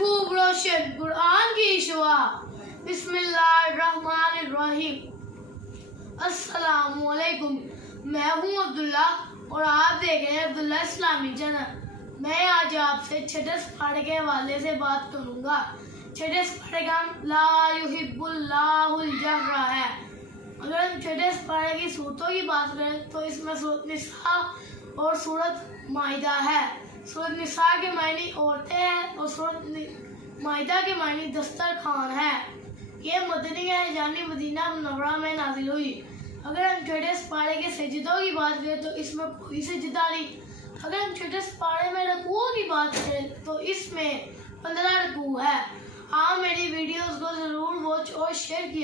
खूब रोशन कुरान की शुआ। बिस्मिल्लाहिर्रहमानिर्रहीम। अस्सलामुअलैकुम। मैं हूँ अब्दुल्ला और आप देख रहे हैं अब्दुल्ला इस्लामी चैनल। मैं आज आपसे छठे पाढ़े के हवाले से बात करूँगा। छठे पाढ़े का ला युहिब्बुल्लाहुल जहरा है। अगर हम छठे पाढ़े की सूरतों की बात करें तो इसमें सूरत निसा और सूरत माइदा है। सूरत निसा के मायने औरतें हैं और सूरत माइदा के मायने दस्तरखान है। ये मदनी है जानी मदीना मुनव्वरा में नाजिल हुई। अगर हम छठे पाढ़े के सजदों की बात करें तो इसमें कोई सजदा नहीं। अगर हम छठे पाढ़े में रकूओं की बात करें तो इसमें 15 रकू है। आप मेरी वीडियोस को जरूर वॉच और शेयर किया।